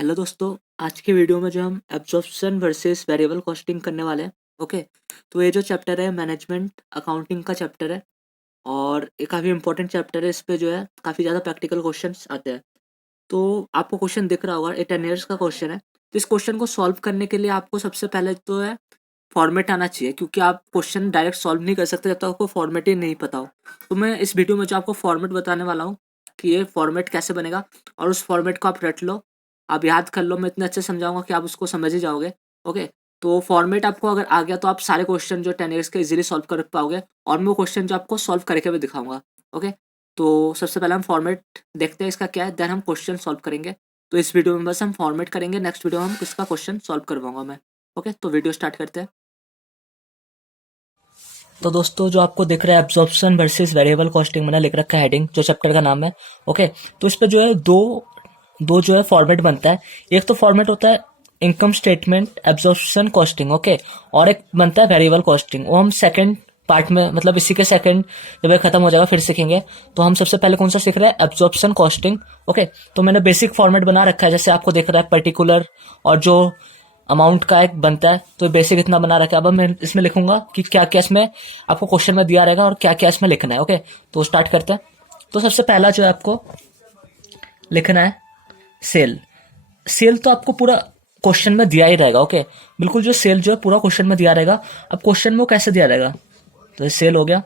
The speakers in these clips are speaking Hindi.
हेलो दोस्तों, आज की वीडियो में जो हम एब्जॉर्प्शन वर्सेस वेरिएबल कॉस्टिंग करने वाले हैं। ओके, तो ये जो चैप्टर है मैनेजमेंट अकाउंटिंग का चैप्टर है और ये काफ़ी इंपॉर्टेंट चैप्टर है। इस पे जो है काफ़ी ज़्यादा प्रैक्टिकल क्वेश्चंस आते हैं। तो आपको क्वेश्चन दिख रहा होगा, ये 10 ईयर्स का क्वेश्चन है। तो इस क्वेश्चन को सॉल्व करने के लिए आपको सबसे पहले तो है फॉर्मेट आना चाहिए, क्योंकि आप क्वेश्चन डायरेक्ट सॉल्व नहीं कर सकते जब तक आपको फॉर्मेट ही नहीं पता हो। तो मैं इस वीडियो में जो आपको फॉर्मेट बताने वाला हूँ कि ये फॉर्मेट कैसे बनेगा, और उस फॉर्मेट को आप रट लो, आप याद कर लो। मैं इतने अच्छे समझाऊंगा कि आप उसको समझ ही जाओगे। ओके, तो फॉर्मेट आपको अगर आ गया तो आप सारे क्वेश्चन जो 10 ईयर्स के इजीली सॉल्व कर पाओगे, और मैं वो क्वेश्चन जो आपको सॉल्व करके भी दिखाऊंगा। ओके, तो सबसे पहले हम फॉर्मेट देखते हैं इसका क्या है, देन हम क्वेश्चन सॉल्व करेंगे। तो इस वीडियो में बस हम फॉर्मेट करेंगे, नेक्स्ट वीडियो में हम इसका क्वेश्चन सॉल्व करवाऊंगा मैं। ओके, तो वीडियो स्टार्ट करते हैं। तो दोस्तों, जो आपको दिख रहा है एब्जॉर्प्शन वर्सेस वेरिएबल कॉस्टिंग, मैंने लिख रखा है हेडिंग, जो चैप्टर का नाम है। ओके, तो इस पे जो है दो दो जो है फॉर्मेट बनता है। एक तो फॉर्मेट होता है income statement absorption costing, okay, और एक बनता है वेरिएबल कॉस्टिंग। वो हम सेकंड पार्ट में, मतलब इसी के सेकंड जब ये खत्म हो जाएगा फिर सीखेंगे। तो हम सबसे पहले कौन सा सीख रहे हैं, एब्जॉर्प्शन कॉस्टिंग। ओके, तो मैंने बेसिक फॉर्मेट बना रखा है, जैसे आपको दिख रहा है पर्टिकुलर और जो अमाउंट का एक बनता है। तो बेसिक इतना बना रखा है। अब मैं इसमें लिखूंगा कि क्या क्या इसमें आपको क्वेश्चन में दिया रहेगा और क्या क्या इसमें लिखना है। ओके, तो स्टार्ट करते हैं। तो सबसे पहला जो है आपको लिखना है सेल। सेल तो आपको पूरा क्वेश्चन में दिया ही रहेगा। ओके, बिल्कुल, जो सेल जो है पूरा क्वेश्चन में दिया रहेगा। अब क्वेश्चन में वो कैसे दिया रहेगा, तो ये सेल हो गया।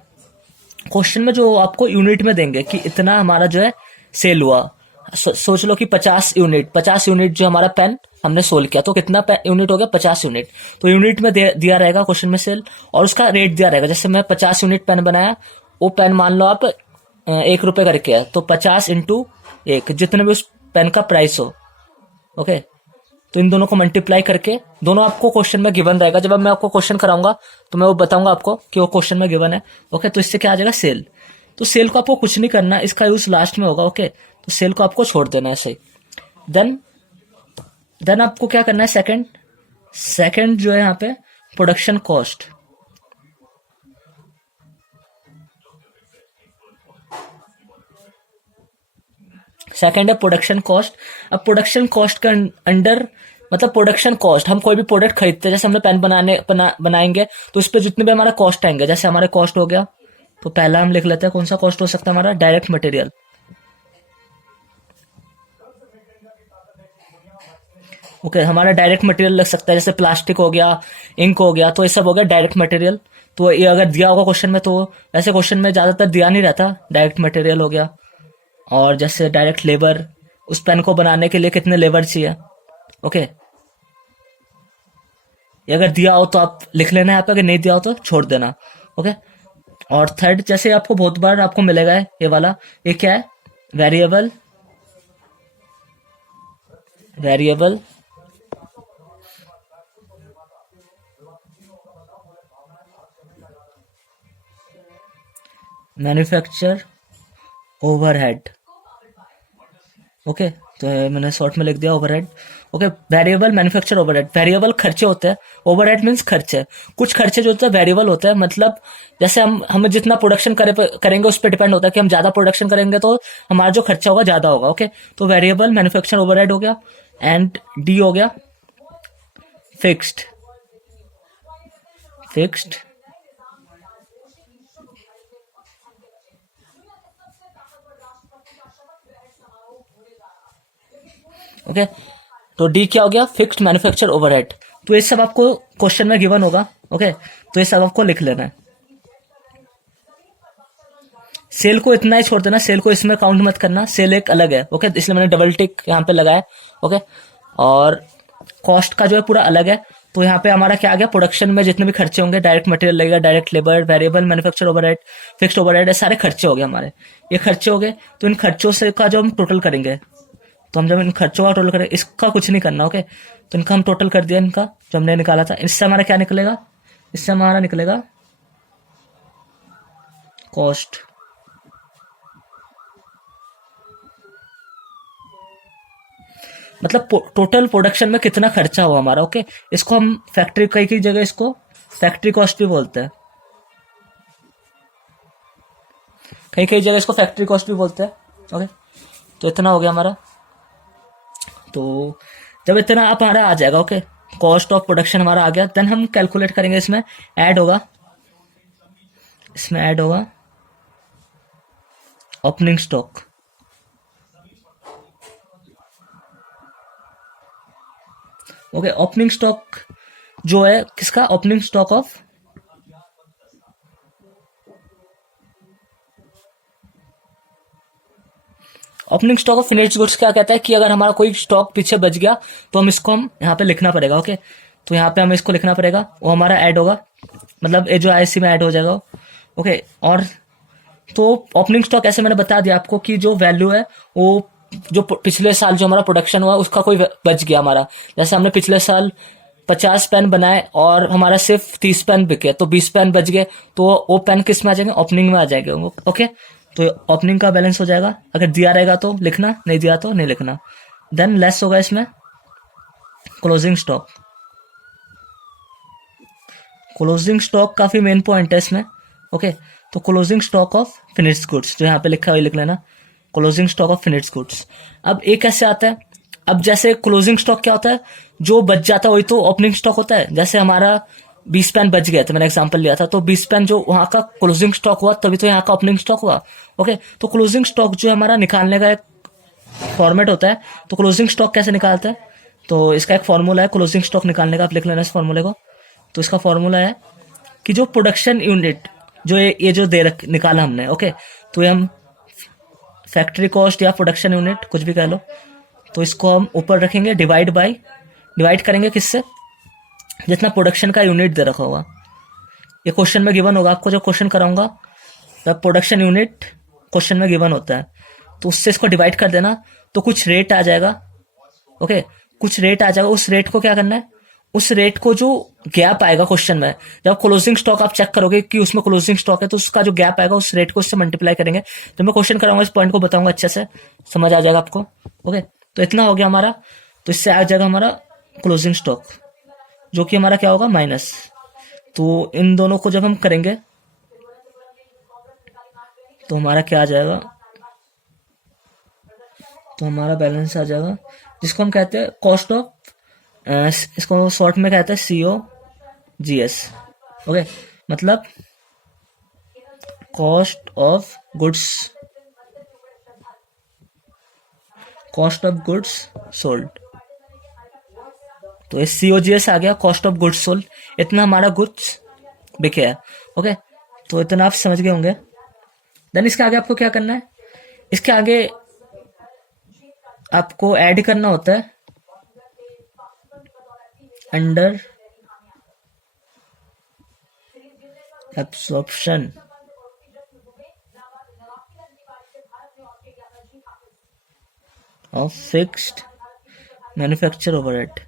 क्वेश्चन में जो आपको यूनिट में देंगे कि इतना हमारा जो है सेल हुआ। सोच लो कि 50 यूनिट जो हमारा पेन हमने सोल्व किया, तो कितना यूनिट हो गया, 50 यूनिट। तो यूनिट में दिया रहेगा क्वेश्चन में सेल, और उसका रेट दिया रहेगा। जैसे मैं 50 यूनिट पेन बनाया, वो पेन मान लो आप 1 रुपए करके है, तो 50 × 1, जितने भी उस पेन का प्राइस हो। ओके, तो इन दोनों को मल्टीप्लाई करके दोनों आपको क्वेश्चन में गिवन रहेगा। जब मैं आपको क्वेश्चन कराऊंगा तो मैं वो बताऊंगा आपको कि वो क्वेश्चन में गिवन है। ओके, तो इससे क्या आ जाएगा, सेल। तो सेल को आपको कुछ नहीं करना, इसका यूज लास्ट में होगा। ओके, तो सेल को आपको छोड़ देना है ऐसे ही। देन देन आपको क्या करना है, सेकंड सेकंड जो है यहाँ पे प्रोडक्शन कॉस्ट। सेकंड है प्रोडक्शन कॉस्ट। अब प्रोडक्शन कॉस्ट का अंडर, मतलब प्रोडक्शन कॉस्ट, हम कोई भी प्रोडक्ट खरीदते हैं, जैसे हमने पेन बनाएंगे, तो उस पर जितने भी हमारा कॉस्ट आएंगे, जैसे हमारे कॉस्ट हो गया, तो पहला हम लिख लेते हैं कौन सा कॉस्ट हो सकता है हमारा, डायरेक्ट मटेरियल। ओके, हमारा डायरेक्ट मटेरियल लग सकता है, जैसे प्लास्टिक हो गया, इंक हो गया, तो ये सब हो गया डायरेक्ट मटेरियल। तो ये अगर दिया होगा क्वेश्चन में, तो वैसे क्वेश्चन में ज्यादातर दिया नहीं रहता, डायरेक्ट मटेरियल हो गया। और जैसे डायरेक्ट लेबर, उस पेन को बनाने के लिए कितने लेबर चाहिए। ओके, ये अगर दिया हो तो आप लिख लेना है, यहाँ पे अगर नहीं दिया हो तो छोड़ देना। ओके, और थर्ड, जैसे आपको बहुत बार आपको मिलेगा ये वाला, ये क्या है, variable variable manufacture overhead. Okay, तो मैंने शॉर्ट में लिख दिया overhead. Okay, variable manufacture overhead, variable खर्चे होते हैं, ओवरहेड मीन्स खर्चे। कुछ खर्चे जो होते हैं वेरिएबल होते हैं, मतलब जैसे हम जितना प्रोडक्शन करेंगे उस पर डिपेंड होता है कि हम ज्यादा प्रोडक्शन करेंगे तो हमारा जो खर्चा होगा ज्यादा होगा। ओके, तो वेरिएबल मैन्युफैक्चर ओवरहेड हो गया। एंड डी हो गया फिक्स्ड। फिक्स्ड ओके, तो डी क्या हो गया, फिक्स्ड मैन्युफैक्चर ओवरहेड। तो ये सब आपको क्वेश्चन में गिवन होगा। ओके, तो ये सब आपको लिख लेना है। सेल को इतना ही छोड़ देना, सेल को इसमें काउंट मत करना, सेल एक अलग है। ओके, इसलिए मैंने डबल टिक यहाँ पे लगाया। ओके, और कॉस्ट का जो है पूरा अलग है। तो यहाँ पे हमारा क्या आ गया, प्रोडक्शन में जितने भी खर्चे होंगे, डायरेक्ट मटेरियल लगेगा, direct labour, variable manufacture overhead, fixed overhead, सारे खर्चे हो गए हमारे। ये खर्चे हो गए, तो इन खर्चों से का जो हम टोटल करेंगे, तो हम जब इन खर्चों का टोटल करें, इसका कुछ नहीं करना। ओके, तो इनका हम टोटल कर दिया, इनका जो हमने निकाला था। इससे हमारा क्या निकलेगा, इससे हमारा निकलेगा कॉस्ट। मतलब टोटल प्रोडक्शन में कितना खर्चा हुआ हमारा। ओके, इसको हम फैक्ट्री, कई कई जगह इसको फैक्ट्री कॉस्ट भी बोलते हैं, कई कई जगह इसको फैक्ट्री कॉस्ट भी बोलते हैं। ओके, तो इतना हो गया हमारा तो जब इतना आप हमारा आ जाएगा, ओके, कॉस्ट ऑफ प्रोडक्शन हमारा आ गया, देन हम कैलकुलेट करेंगे, इसमें ऐड होगा, इसमें ऐड होगा opening stock. Okay, opening stock जो है किसका, opening stock of opening stock of finished goods क्या कहता है कि अगर हमारा कोई स्टॉक पीछे बच गया तो हम इसको हम यहाँ पे लिखना पड़ेगा। ओके, तो यहाँ पे हमें इसको लिखना पड़ेगा, वो हमारा ऐड होगा, मतलब ये जो आईसी में ऐड हो जाएगा। ओके, और तो ओपनिंग स्टॉक ऐसे मैंने बता दिया आपको कि जो वैल्यू है वो जो पिछले साल जो हमारा प्रोडक्शन हुआ उसका कोई बच गया हमारा, जैसे हमने पिछले साल 50 पेन बनाए और हमारा सिर्फ 30 पेन बिके, तो 20 पेन बच गए, तो वो पेन किस में आ जाएंगे, ओपनिंग में आ जाएंगे। ओके, तो ओपनिंग का बैलेंस हो जाएगा, अगर दिया रहेगा तो लिखना, नहीं दिया तो नहीं लिखना। देन लेस होगा इसमें क्लोजिंग स्टॉक। क्लोजिंग स्टॉक काफी मेन पॉइंट है इसमें। ओके, तो closing stock of finished goods जो यहाँ पे लिखा है लिख लेना, closing stock of finished goods. अब एक कैसे आता है, अब जैसे क्लोजिंग स्टॉक क्या होता है, जो बच जाता है वही तो ओपनिंग स्टॉक होता है। जैसे हमारा 20 पेन बच गया था, मैंने एग्जांपल लिया था, तो 20 पेन जो वहां का क्लोजिंग स्टॉक हुआ तभी तो यहाँ का ओपनिंग स्टॉक हुआ। ओके, तो क्लोजिंग स्टॉक जो हमारा निकालने का एक फॉर्मेट होता है, तो क्लोजिंग स्टॉक कैसे निकालते हैं, तो इसका एक फॉर्मूला है क्लोजिंग स्टॉक निकालने का, आप लिख लेना इस फॉर्मूले को। तो इसका फॉर्मूला है कि जो प्रोडक्शन यूनिट जो ये जो निकाला हमने, ओके, तो ये हम फैक्ट्री कॉस्ट या प्रोडक्शन यूनिट कुछ भी कह लो, तो इसको हम ऊपर रखेंगे, डिवाइड करेंगे किससे, जितना प्रोडक्शन का यूनिट दे रखा होगा। ये क्वेश्चन में गिवन होगा, आपको जो क्वेश्चन कराऊंगा तब प्रोडक्शन यूनिट क्वेश्चन में गिवन होता है, तो उससे इसको डिवाइड कर देना, तो कुछ रेट आ जाएगा। ओके, कुछ रेट आ जाएगा, उस रेट को क्या करना है, उस रेट को जो गैप आएगा क्वेश्चन में, जब क्लोजिंग स्टॉक आप चेक करोगे कि उसमें क्लोजिंग स्टॉक है, तो उसका जो गैप आएगा उस रेट को उससे मल्टीप्लाई करेंगे। तो मैं क्वेश्चन कराऊंगा, इस पॉइंट को बताऊंगा, अच्छे से समझ आ जाएगा आपको। ओके, तो इतना हो गया हमारा, तो इससे आ जाएगा हमारा क्लोजिंग स्टॉक, जो कि हमारा क्या होगा, माइनस। तो इन दोनों को जब हम करेंगे तो हमारा क्या आ जाएगा, तो हमारा बैलेंस आ जाएगा, जिसको हम कहते हैं कॉस्ट ऑफ, इसको शॉर्ट में कहते हैं COGS। ओके, मतलब कॉस्ट ऑफ गुड्स सोल्ड। तो इस COGS आ गया, कॉस्ट ऑफ गुड्स सोल्ड, इतना हमारा गुड्स बिके है। ओके, तो इतना आप समझ गए होंगे। देन इसके आगे आपको क्या करना है, इसके आगे आपको ऐड करना होता है under absorption of fixed manufacture overhead.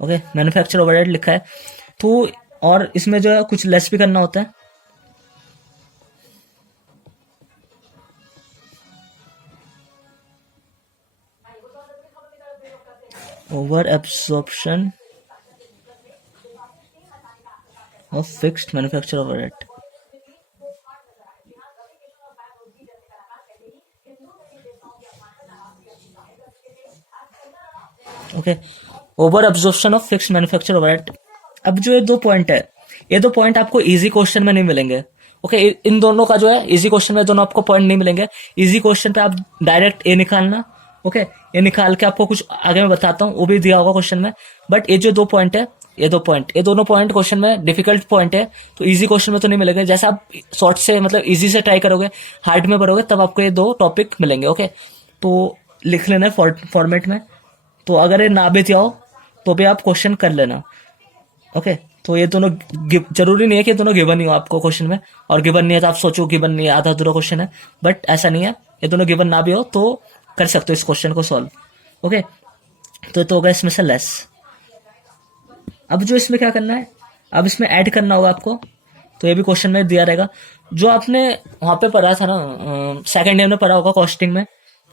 Okay, manufacture overhead लिखा है, तो और इसमें जो है कुछ लेस भी करना होता है, over absorption of fixed manufacture overhead. Okay, over absorption of fixed manufacture overhead. अब जो ये दो पॉइंट है, ये दो पॉइंट आपको इजी क्वेश्चन में नहीं मिलेंगे। ओके, इन दोनों का जो है इजी क्वेश्चन में दोनों आपको पॉइंट नहीं मिलेंगे। इजी क्वेश्चन पे आप डायरेक्ट ए निकालना। ओके, ये निकाल के आपको कुछ आगे मैं बताता हूँ, वो भी दिया होगा क्वेश्चन में। बट ये जो दो पॉइंट है, ये दोनों पॉइंट क्वेश्चन में डिफिकल्ट पॉइंट है, तो इजी क्वेश्चन में तो नहीं मिलेंगे। जैसे आप शॉर्ट से मतलब इजी से ट्राई करोगे, हार्ड में भरोगे, तब आपको ये दो टॉपिक मिलेंगे। ओके, तो लिख लेना है फॉर्मेट में। तो अगर ये ना भी दिया हो तो भी आप क्वेश्चन कर लेना। ओके, तो ये दोनों जरूरी नहीं है कि दोनों गिवन ही हो आपको क्वेश्चन में, और गिवन नहीं है तो आप सोचो गिवन नहीं है, आधा अधूरा क्वेश्चन है, बट ऐसा नहीं है। ये दोनों गिवन ना भी हो तो कर सकते हो इस क्वेश्चन को सॉल्व। ओके, तो होगा इसमें से लेस। अब जो इसमें क्या करना है, अब इसमें ऐड करना होगा आपको, तो ये भी क्वेश्चन में दिया रहेगा। जो आपने वहां पे पढ़ा था ना, सेकंड ईयर में पढ़ा होगा कॉस्टिंग में,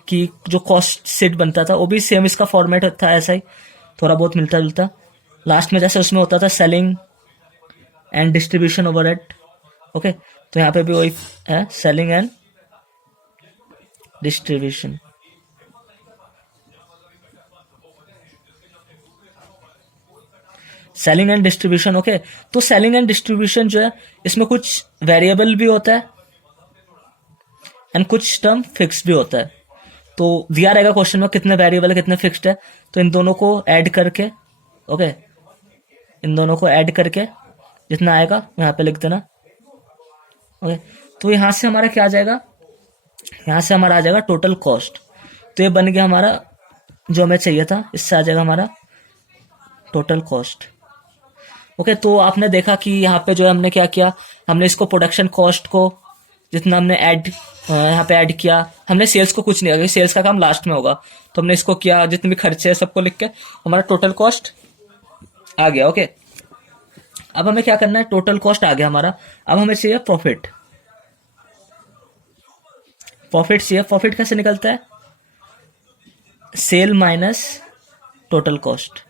कि जो कॉस्ट शीट बनता था वो भी सेम इसका फॉर्मेट था, ऐसा ही थोड़ा बहुत मिलता जुलता। लास्ट में जैसे उसमें होता था selling and distribution overhead. Okay, तो यहाँ पे भी वही है, selling and distribution. Selling and distribution, okay. तो सेलिंग एंड डिस्ट्रीब्यूशन जो है इसमें कुछ वेरिएबल भी होता है एंड कुछ टर्म फिक्स भी होता है। तो दिया रहेगा क्वेश्चन में कितने वेरिएबल है कितने फिक्स्ड है, तो इन दोनों को ऐड करके, ओके, इन दोनों को ऐड करके जितना आएगा यहाँ पे लिख देना, ओके। तो यहां से हमारा क्या आ जाएगा, यहां से हमारा आ जाएगा टोटल कॉस्ट। तो ये बन गया हमारा जो हमें चाहिए था, इससे आ जाएगा हमारा टोटल कॉस्ट, ओके। तो आपने देखा कि यहाँ पे जो है हमने क्या किया, हमने इसको प्रोडक्शन कॉस्ट को जितना हमने ऐड यहाँ पे ऐड किया, हमने सेल्स को कुछ नहीं किया, सेल्स का काम लास्ट में होगा। तो हमने इसको किया, जितने भी खर्चे है सबको लिख के हमारा टोटल कॉस्ट आ गया, ओके। अब हमें क्या करना है, टोटल कॉस्ट आ गया हमारा, अब हमें चाहिए प्रॉफिट। प्रॉफिट चाहिए, प्रॉफिट कैसे निकलता है, sale minus total cost.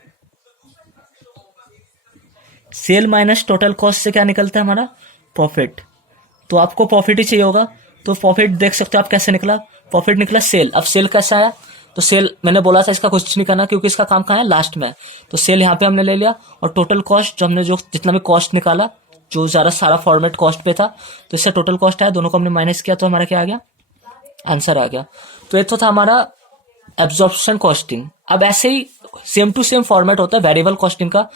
Sale minus total cost से क्या निकलता है हमारा, प्रॉफिट। तो आपको प्रॉफिट ही चाहिए होगा, तो प्रॉफिट देख सकते हो आप कैसे निकला, प्रॉफिट निकला सेल। अब सेल कैसा आया, तो सेल मैंने बोला था इसका कुछ नहीं करना क्योंकि इसका काम कहाँ है, लास्ट में। तो सेल यहाँ पे हमने ले लिया, और टोटल कॉस्ट जो हमने जो जितना भी कॉस्ट निकाला, जो ज्यादा सारा फॉर्मेट कॉस्ट पे था, तो इससे टोटल कॉस्ट आया, दोनों को हमने माइनस किया, तो हमारा क्या आ गया, आंसर आ गया। तो ये तो था हमारा एब्जॉर्प्शन कॉस्टिंग। अब ऐसे ही सेम टू सेम फॉर्मेट होता है वेरिएबल कॉस्टिंग का।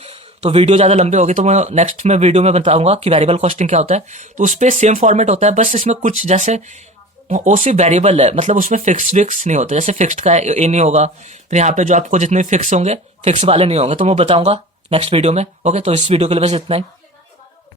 तो वीडियो ज्यादा लंबी होगी तो मैं नेक्स्ट में वीडियो में बताऊंगा कि वेरिएबल कॉस्टिंग क्या होता है। तो उस पर सेम फॉर्मेट होता है, बस इसमें कुछ जैसे वो सिर्फ वेरिएबल है, मतलब उसमें फिक्स नहीं होता। जैसे फिक्स्ड का ये नहीं होगा, फिर यहाँ पे जो आपको जितने फिक्स होंगे फिक्स वाले नहीं होंगे, तो मैं बताऊंगा नेक्स्ट वीडियो में, ओके। तो इस वीडियो के लिए बस इतना ही।